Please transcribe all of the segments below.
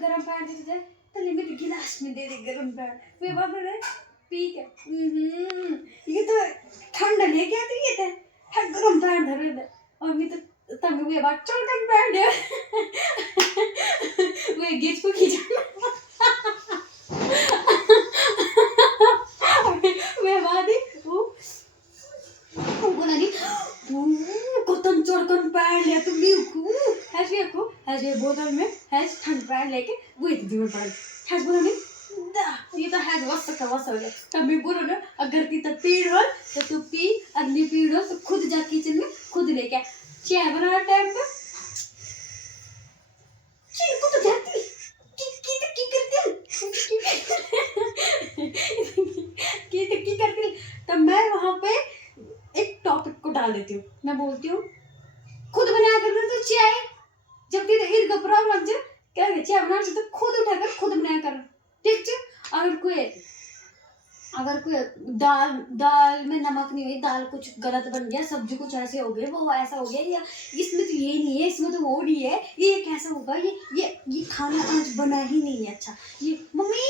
गर्म पानी दे तुझे तले में गिलास में दे गर्म पानी वे बात रहे पी के ये तो ठंडा लेके आती है तो गर्म पानी धरे दे और मैं तो तब वे बात चल कर बैठ गया वे गेट को खींचा वे बात ही वो बोला नहीं कतन चढ़कर पैर ले तुम भी को ऐसे बोतल में हैज ठंड पैर लेके वो एक दूर पड़ हैज बोला नहीं ये तो हैज वस हो गया तब भी बोलो ना अगर की तो पीड़ हो तो तू पी अगली पीड़ हो तो खुद जा किचन में खुद लेके चाय बना टाइम पे चाय को तो जाती की करती तब मैं वहाँ पे एक टॉपिक को डाल देती हूँ मैं बोलती हूँ खुद बनाया करना तो चाय जब तेरे इर्द गपरा लग जाए क्या चाय बना तो खुद उठाकर खुद बनाया कर ठीक है अगर कोई दाल में नमक नहीं हुई दाल कुछ गलत बन गया सब्जी कुछ ऐसे हो गए वो ऐसा हो गया या इसमें तो ये नहीं है इसमें तो वो नहीं है ये कैसा होगा ये खाना आज बना ही नहीं है अच्छा ये मम्मी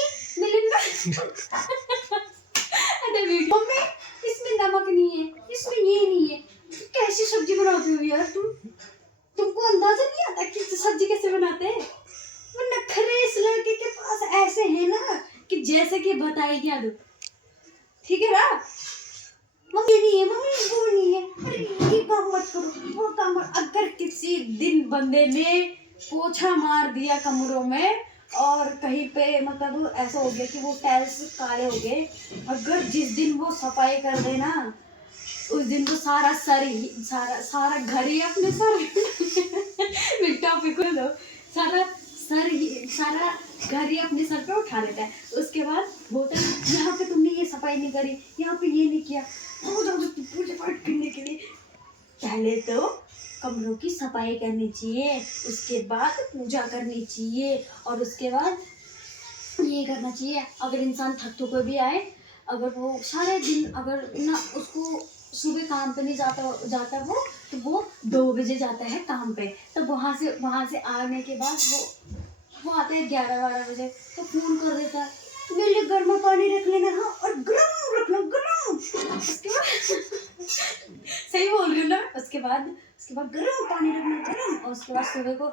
मम्मी इसमें नमक नहीं है इसमें ये नहीं है कैसी सब्जी बनाती हो यार तुमको अंदाजा नहीं आता कि सब्जी कैसे बनाते हैं वो नखरे इस लड़के के पास ऐसे हैं ना कि जैसे कि बताई क्या दो ठीक है ना मम्मी नहीं है मम्मी वो नहीं है अरे ये काम मत करो वो काम अगर किसी दिन बंदे ने पोछा मार दिया कमरों में और कहीं पे मतलब ऐसा हो गया कि वो टाइल्स काले हो गए अगर जिस दिन वो सफाई कर देना उस दिन तो सारा सारा घर ही अपने सर टॉपिक को लो सारा घर ही अपने सर पे उठा लेता है उसके बाद बोलता है यहाँ पे तुमने ये सफाई नहीं करी यहाँ पे ये नहीं किया पूजा पाठ करने के लिए पहले तो कमरों की सफाई करनी चाहिए उसके बाद पूजा करनी चाहिए और उसके बाद ये करना चाहिए अगर इंसान थक कर भी आए अगर वो सारे दिन अगर ना उसको सुबह काम पे नहीं जाता वो 2 बजे जाता है काम पे तो वहाँ से आने के बाद वो आता है 11-12 बजे तो फोन कर देता है मेरे लिए गर्म पानी रख लेना हाँ और गरम रखना गरम सही बोल रही हूँ ना उसके बाद गर्म पानी रखना गरम और उसके बाद सुबह को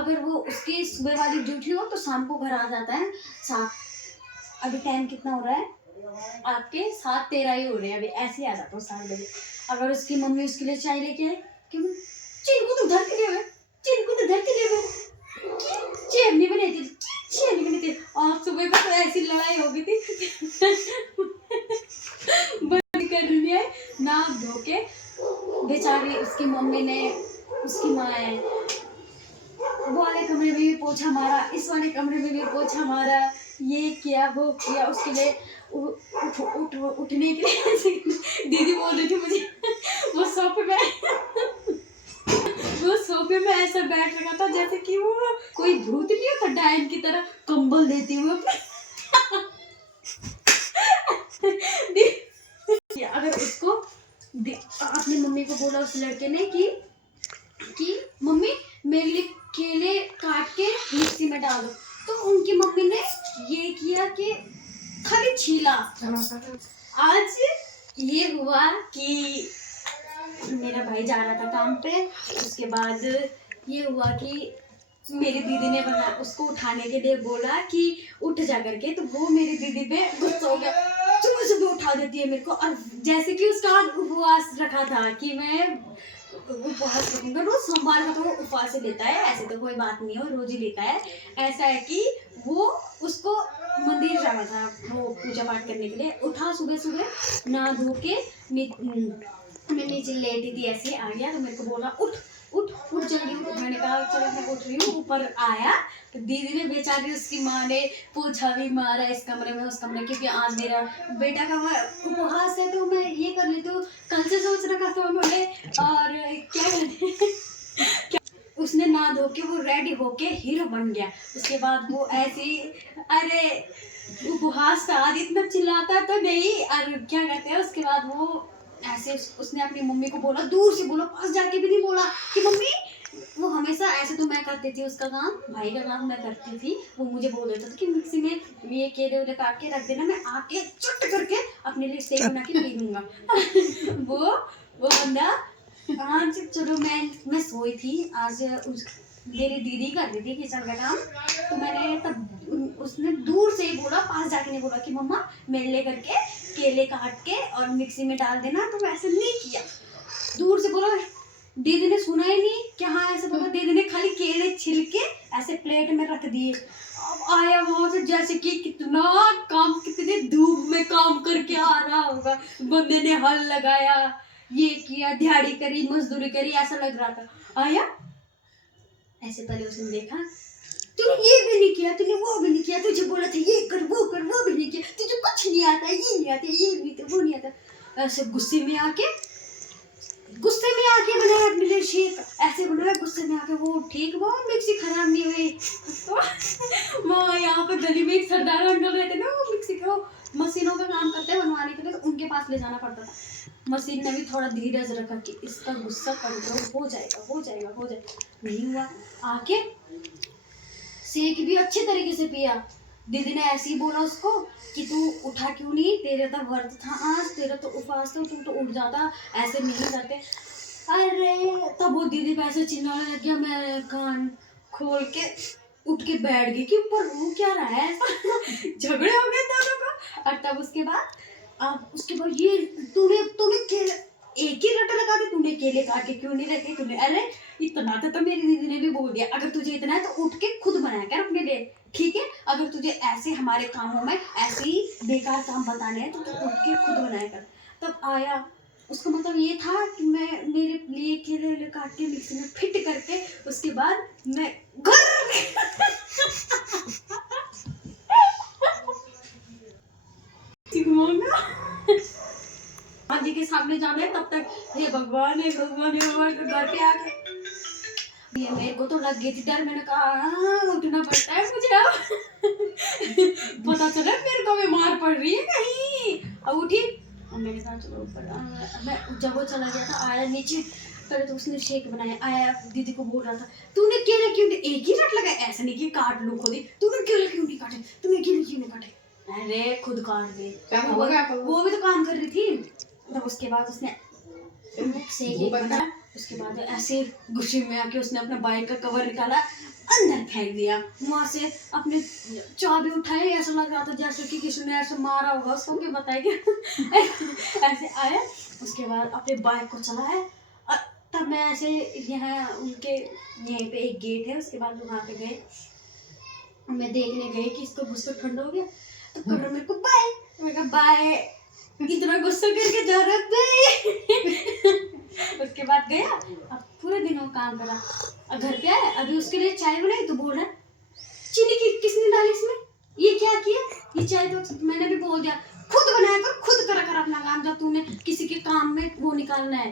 अगर वो उसकी सुबह वाली ड्यूटी हो तो शाम को घर आ जाता है 7 अभी टाइम कितना हो रहा है आपके 7:13 ही हो रहे हैं अभी ऐसे ही आ जाता हूँ 7 बजे अगर उसकी मम्मी उसके लिए चाय लेके आए क्यों चिनको तो धर के लिए चाय नहीं बनाती और सुबह को तो ऐसी लड़ाई हो गई थी बंद कर दिया है ना धो के बेचारी उसकी मम्मी ने उसकी माँ है वो वाले कमरे में भी पोछा मारा इस वाले कमरे में भी पोछा मारा ये किया वो किया उसके लिए उठने के लिए दीदी बोल रही थी मुझे वो सोफे में ऐसा बैठ रखा था जैसे कि वो कोई भूत नहीं होता डायन की तरह कंबल देती हुए अगर उसको अपनी मम्मी को बोला उस लड़के ने कि मम्मी मेरे लिए केले काट के मिक्सी में डालो तो उनकी मम्मी ने ये किया कि खाली छीला आज ये हुआ कि मेरा भाई जा रहा था काम पे उसके बाद ये हुआ कि मेरी दीदी ने उसको उठाने के लिए बोला कि उठ जा करके तो वो मेरी दीदी पे गुस्सा हो गया सुबह उठा देती है मेरे को और जैसे कि उसका उपवास रखा था कि मैं उपवास रखूंगा रोज सोमवार का तो वो उपवास से लेता है ऐसे तो कोई बात नहीं है रोज ही लेता है ऐसा है कि वो उसको मंदिर जाना था वो पूजा पाठ करने के लिए उठा सुबह नहा धो के मैं नीचे लेटी थी ऐसे आ गया तो मेरे को बोला उठ जल्दी उठ मैंने कहा चलो मैं उठ रही हूँ ऊपर आया तो दीदी ने बेचारी उसकी माँ ने पूछा भी मारा इस कमरे में उस कमरे क्योंकि आज मेरा बेटा का उपवास है तो मैं ये कर लेती हूँ कल से सोच रखा था उन्होंने और क्या कहते उसने ना धो के वो रेडी होके हीरो बन गया उसके बाद वो ऐसी अरे उपवास था आज इतना चिल्लाता तो नहीं और क्या कहते हैं उसके बाद वो ऐसे उसने अपनी मम्मी को बोला दूर से बोला पास जाके भी नहीं बोला कि मम्मी वो हमेशा ऐसे, तो मैं करती थी उसका काम, भाई का काम मैं करती थी, वो मुझे बोल देता था कि मिक्सी में ये केले वेले काट के रख देना, मैं आके चट करके अपने लिए शेक बना के पी लूंगा। वो बंदा आज, चलो मैं सोई थी आज, मेरी दीदी कर रही थी किचन का काम, तो मैंने तब उसने दूर से ही बोला, पास जाके नहीं बोला कि मम्मा मेरे लिए करके केले काट के और मिक्सी में डाल देना, तो वैसे नहीं किया, दूर से बोला। दीदी ने सुना ही नहीं कि हाँ ऐसे बोला, दीदी ने खाली केले छिल के ऐसे प्लेट में रख दिए। अब आया वहां से जैसे कि कितना काम, कितने धूप में काम करके आ रहा होगा, बंदे ने हल लगाया, ये किया, दिहाड़ी करी, मजदूरी करी, ऐसा लग रहा था। आया ऐसे, पहले उसने देखा, तूने ये भी नहीं किया, तूने वो भी नहीं किया, तुझे बोला था ये कर वो कर, वो भी नहीं किया, तुझे कुछ नहीं आता, ये नहीं आता, ये नहीं आता, वो नहीं आता। ऐसे गुस्से में आके बनाया अपने लिए शेक, ऐसे बनाया गुस्से में आके, वो ठीक, वो मिक्सी खराब नहीं हुई। तो वो यहाँ पे गली में एक सरदार अंकल रहते ना, वो मिक्सी को मशीनों का काम करते हैं बनवाने के लिए, तो उनके पास ले जाना पड़ता था। मशीन ने भी थोड़ा धीरज रखा कि इसका गुस्सा कंट्रोल हो जाएगा, हो जाएगा, हो जाएगा, नहीं हुआ। आके शेक भी अच्छे तरीके से पिया। दीदी ने ऐसे ही बोला उसको कि तू उठा क्यों नहीं, तेरे तो व्रत था आज, तेरा तो उपवास था, तू तो उठ जाता, ऐसे नहीं करते। अरे तब वो दीदी पे ऐसे चिल्लाने लग गया, मैं कान खोल के उठ के बैठ गई कि ऊपर हो क्या रहा है, ऐसा झगड़े हो गए दोनों को। और तब उसके बाद ये तूने केले एक ही रट्टा लगा दे, तूने केले काट के क्यों नहीं रखे, तूने, अरे इतना तो मेरी दीदी ने भी बोल दिया, अगर तुझे इतना है तो उठ के खुद बनाया कर अपने लिए, ठीक है, अगर तुझे ऐसे हमारे कामों में ऐसे ही बेकार काम बताने हैं तो तू उठ के खुद बनाया कर। तब आया, उसका मतलब ये था कि मैं मेरे लिए केले काट के मिक्सी में फिट करके, उसके बाद मैं घर जी के सामने जाना है, तब तक हे भगवान, हे भगवान, हे भगवान, घर पे आके ये मेरे को तो लग गई थी डर, मैंने कहा उठना पड़ता है मुझे अब। पता चला मेरे को बीमार पड़ रही है कहीं। अब उठी, और मैंने कहा चलो ऊपर, मैं जब वो चला गया था, आया नीचे, पहले तो उसने शेक बनाया, आया दीदी को बोल रहा था तूने केले क्यों नहीं, एक ही रट लगाया, ऐसा नहीं कि काट लूं खुद ही, तूने केले क्यों नहीं काटे, तूने केले क्यों नहीं काटे, अरे खुद काट दे, वो भी तो काम कर रही थी। तब उसके बाद उसने शेक बनाया, उसके बाद ऐसे गुस्से में आके उसने अपने बाइक का कवर निकाला, अंदर फेंक दिया, वहां से अपने चाबी उठाए, ऐसा लग रहा था जैसे कि किसी ने ऐसे मारा होगा उसको, क्या बताएगा। ऐसे आया, उसके बाद अपने बाइक को चलाया, तब मैं ऐसे यहाँ उनके यहीं पे एक गेट है, उसके बाद वहाँ पे गए, मैं देखने गई कि इसको गुस्सा ठंडा हो गया, तो कर रहा मेरे को बाय, मैं कहा बाय, इतना गुस्सा करके जा रहा है। उसके बाद गया, अब पूरे दिन वो काम करा, और घर पे आया, अभी उसके लिए चाय बनाई, तो बोल रहा चीनी की किसने डाली इसमें, ये क्या किया, ये चाय तो मैंने भी बोल दिया खुद बनाया कर, खुद करा कर अपना काम, जब तूने किसी के काम में वो निकालना है।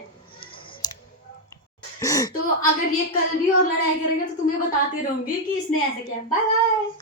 तो अगर ये कल भी और लड़ाई करेगा तो तुम्हें बताते रहूंगी कि इसने ऐसे किया। Bye bye.